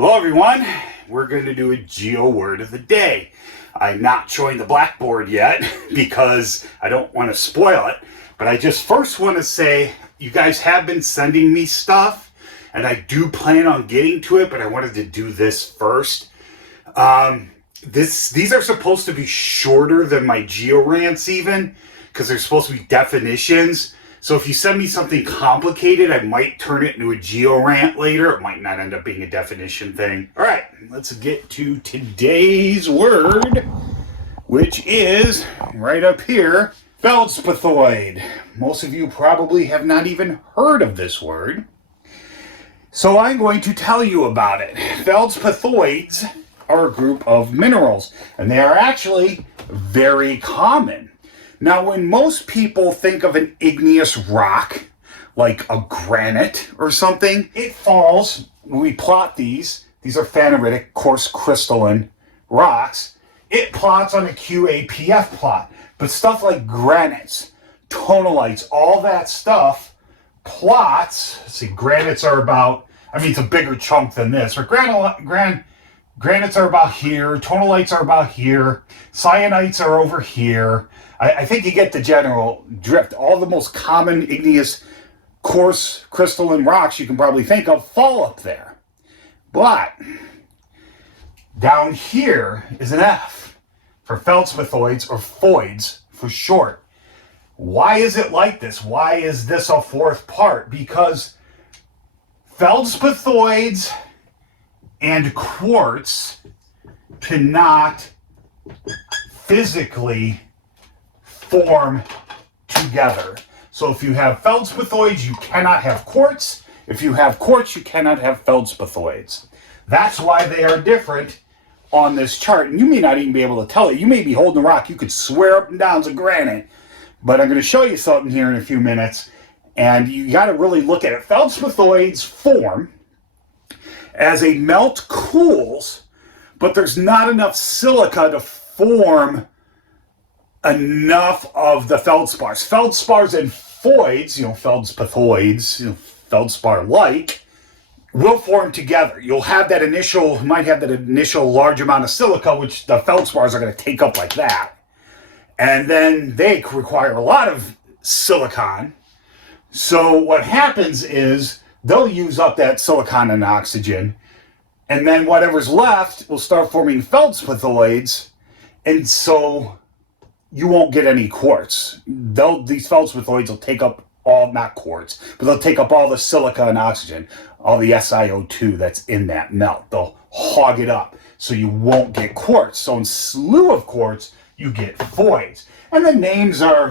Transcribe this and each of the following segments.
Hello everyone, we're going to do a geo word of the day. I'm not showing the blackboard yet because I don't want to spoil it, but I just first want to say you guys have been sending me stuff and I do plan on getting to it, but I wanted to do this first. These are supposed to be shorter than my geo rants even, because they're supposed to be definitions. So if you send me something complicated, I might turn it into a geo rant later. It might not end up being a definition thing. All right, let's get to today's word, which is right up here, feldspathoid. Most of you probably have not even heard of this word. So I'm going to tell you about it. Feldspathoids are a group of minerals, and they are actually very common. Now, when most people think of an igneous rock, like a granite or something, it falls, when we plot these are phaneritic, coarse crystalline rocks, it plots on a QAPF plot. But stuff like granites, tonalites, all that stuff plots, let's see, granites are about, it's a bigger chunk than this, but granites are about here, tonalites are about here, cyanites are over here. I think you get the general drift. All the most common igneous, coarse crystalline rocks you can probably think of fall up there. But down here is an F for feldspathoids, or foids for short. Why is it like this? Why is this a fourth part? Because feldspathoids and quartz cannot physically form together. So if you have feldspathoids, you cannot have quartz. If you have quartz, you cannot have feldspathoids. That's why they are different on this chart. And you may not even be able to tell it. You may be holding a rock. You could swear up and down it's a granite. But I'm going to show you something here in a few minutes. And you got to really look at it. Feldspathoids form as a melt cools, but there's not enough silica to form enough of the feldspars. Feldspars and foids, feldspathoids, feldspar-like, will form together. You'll have that initial, might have that initial large amount of silica, which the feldspars are going to take up like that. And then they require a lot of silicon. So what happens is they'll use up that silicon and oxygen, and then whatever's left will start forming feldspathoids, and so you won't get any quartz. These feldspathoids will take up all, not quartz, but they'll take up all the silica and oxygen, all the SiO2 that's in that melt. They'll hog it up, so you won't get quartz. So in slew of quartz, you get foids. And the names are,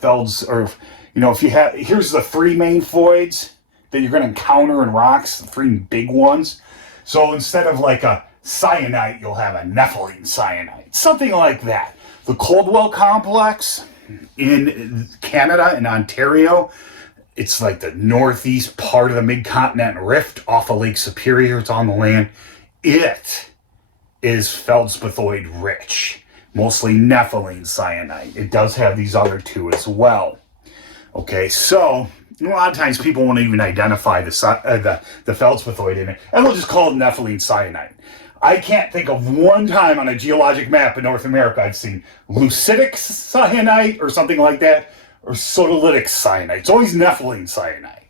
felds, or, if you have, here's the three main foids that you're going to encounter in rocks, the three big ones. So instead of like a cyanite, you'll have a nepheline cyanite, something like that. The Coldwell complex in Canada, in Ontario, it's like the northeast part of the mid-continent rift off of Lake Superior. It's on the land. It is feldspathoid rich, mostly nepheline cyanite. It does have these other two as well. Okay, so a lot of times people won't even identify the feldspathoid in it, and they'll just call it nepheline cyanide. I can't think of one time on a geologic map in North America I've seen leucitic cyanite or something like that, or sodalytic cyanite. It's always nepheline cyanide.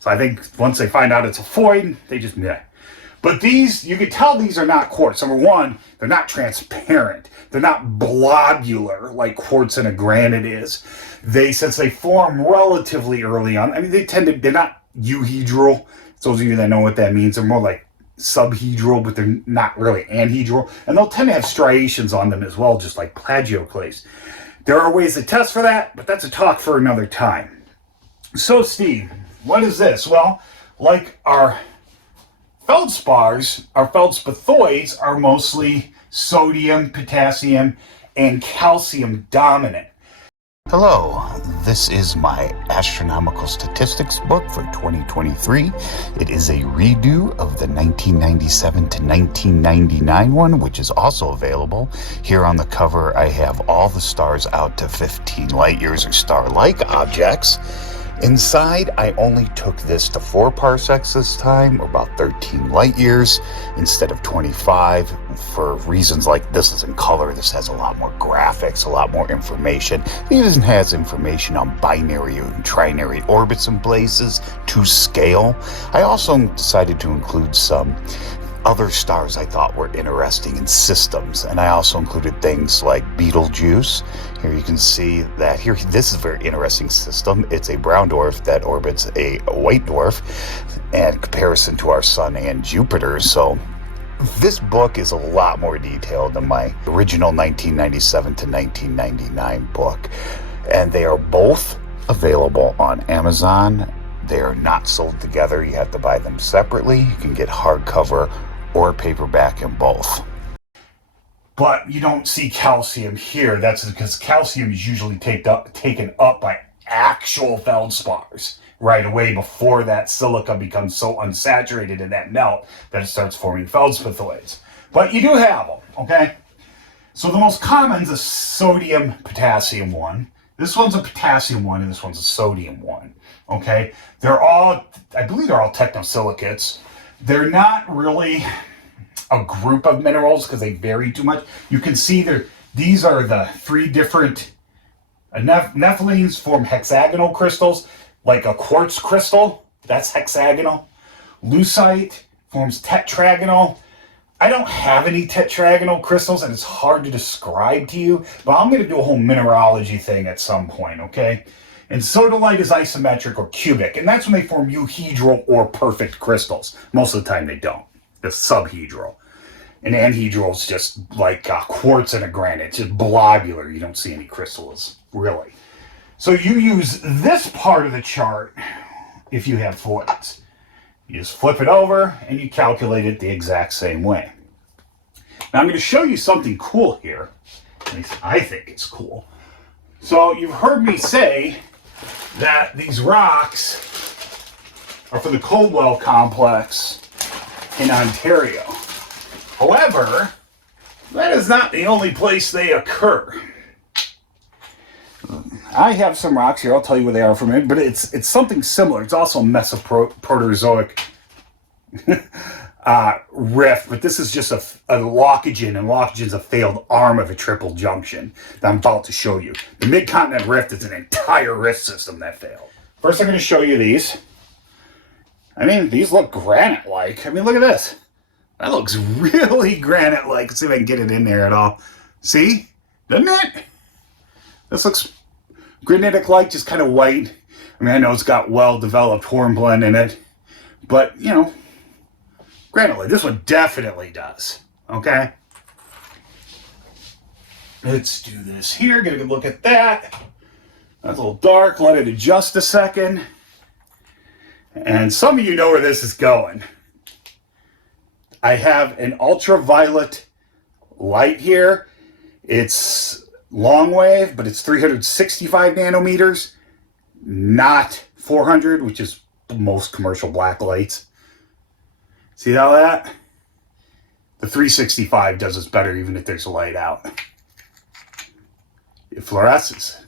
So I think once they find out it's a foid, they just meh. But these, you can tell these are not quartz. Number one, they're not transparent. They're not blobular like quartz and a granite is. Since they form relatively early on, they're not euhedral. Those of you that know what that means, they're more like subhedral, but they're not really anhedral. And they'll tend to have striations on them as well, just like plagioclase. There are ways to test for that, but that's a talk for another time. So, Steve, what is this? Well, like our feldspars, our feldspathoids are mostly sodium, potassium, and calcium dominant. Hello, this is my astronomical statistics book for 2023. It is a redo of the 1997 to 1999 one, which is also available. Here on the cover, I have all the stars out to 15 light years or star-like objects. Inside, I only took this to 4 parsecs this time, or about 13 light years, instead of 25, for reasons like this is in color. This has a lot more graphics, a lot more information. It even has information on binary and trinary orbits and places to scale. I also decided to include some other stars I thought were interesting in systems, and I also included things like Betelgeuse. Here you can see that here, this is a very interesting system. It's a brown dwarf that orbits a white dwarf in comparison to our sun and Jupiter. So this book is a lot more detailed than my original 1997 to 1999 book, and they are both available on Amazon. They are not sold together. You have to buy them separately. You can get hardcover or paperback in both. But you don't see calcium here. That's because calcium is usually taken up by actual feldspars right away before that silica becomes so unsaturated in that melt that it starts forming feldspathoids. But you do have them, okay? So the most common is a sodium-potassium one. This one's a potassium one, and this one's a sodium one, okay? They're all, I believe they're all technosilicates. They're not really a group of minerals because they vary too much. You can see these are the 3 different nephelines form hexagonal crystals, like a quartz crystal. That's hexagonal. Lucite forms tetragonal. I don't have any tetragonal crystals, and it's hard to describe to you, but I'm going to do a whole mineralogy thing at some point, okay? And sodalite is isometric or cubic, and that's when they form euhedral or perfect crystals. Most of the time they don't. It's subhedral. And anhedral is just like quartz and a granite. It's just blobular. You don't see any crystals, really. So you use this part of the chart if you have voids. You just flip it over and you calculate it the exact same way. Now I'm going to show you something cool here. At least I think it's cool. So you've heard me say that these rocks are from the Coldwell complex in Ontario. However, that is not the only place they occur. I have some rocks here. I'll tell you where they are from it, but it's something similar. It's also Mesoproterozoic rift, but this is just a lockogen, and lockogen's a failed arm of a triple junction that I'm about to show you. The Mid-Continent Rift is an entire rift system that failed. First, I'm going to show you these. I mean, these look granite-like. I mean, look at this. That looks really granite-like. Let's see if I can get it in there at all. See? Doesn't it? This looks granitic-like, just kind of white. I mean, I know it's got well-developed hornblende in it, but, you know, granite-like. This one definitely does, okay? Let's do this here. Get a good look at that. That's a little dark. Let it adjust a second. And some of you know where this is going. I have an ultraviolet light here. It's long wave, but it's 365 nanometers, not 400, which is most commercial black lights. See how that? The 365 does this better even if there's a light out. It fluoresces.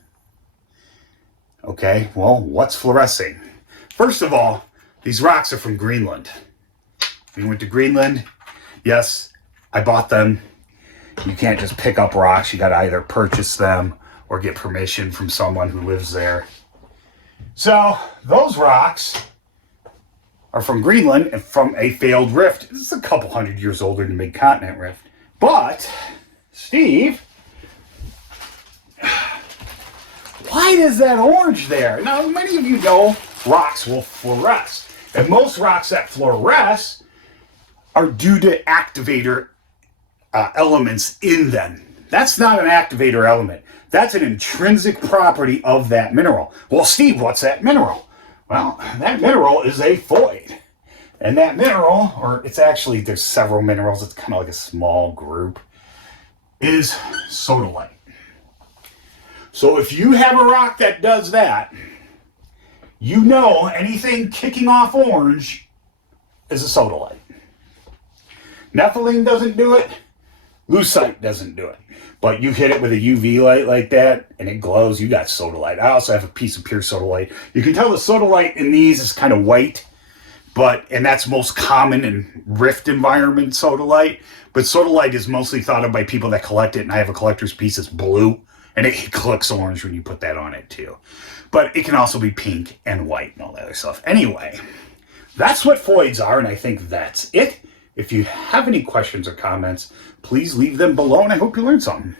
Okay, well, what's fluorescing? First of all, these rocks are from Greenland. We went to Greenland. Yes, I bought them. You can't just pick up rocks. You got to either purchase them or get permission from someone who lives there. So those rocks are from Greenland and from a failed rift. This is a couple hundred years older than the Mid-Continent Rift. But, Steve, why is that orange there? Now, many of you know rocks will fluoresce. And most rocks that fluoresce are due to activator elements in them. That's not an activator element. That's an intrinsic property of that mineral. Well, Steve, what's that mineral? Well, that mineral is a void. And that mineral, or it's actually, there's several minerals, it's kind of like a small group, is sodalite. So if you have a rock that does that, you know anything kicking off orange is a sodalite. Nepheline doesn't do it. Lucite doesn't do it. But you hit it with a UV light like that, and it glows, you got sodalite. I also have a piece of pure sodalite. You can tell the sodalite in these is kind of white, and that's most common in rift environment sodalite. But sodalite is mostly thought of by people that collect it, and I have a collector's piece that's blue, and it looks orange when you put that on it too. But it can also be pink and white and all that other stuff. Anyway, that's what foids are, and I think that's it. If you have any questions or comments, please leave them below, and I hope you learned something.